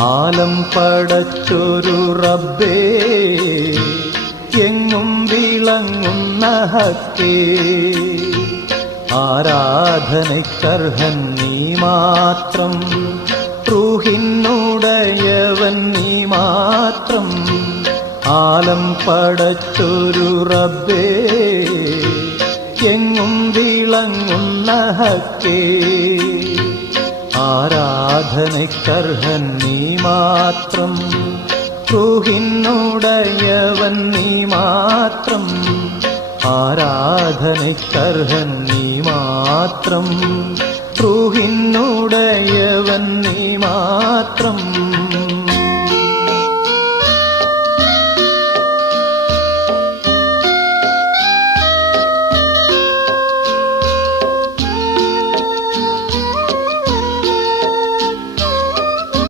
ആലം പടച്ചൊരു റബ്ബേ, എങ്ങും വിളങ്ങുന്ന ഹക്കേ, ആരാധനയ്ക്കർഹൻ നീ മാത്രം, റൂഹിനുടയവൻ നീ മാത്രം. ആലം പടച്ചൊരു റബ്ബേ, എങ്ങും വിളങ്ങുന്ന ഹക്കേ, ആരാധനയ്ക്കർഹൻ നീ മാത്രം, റൂഹിനുടയവൻ നീ മാത്രം. ആരാധനയ്ക്കർഹൻ നീ മാത്രം, റൂഹിനുടയവൻ നീ മാത്രം.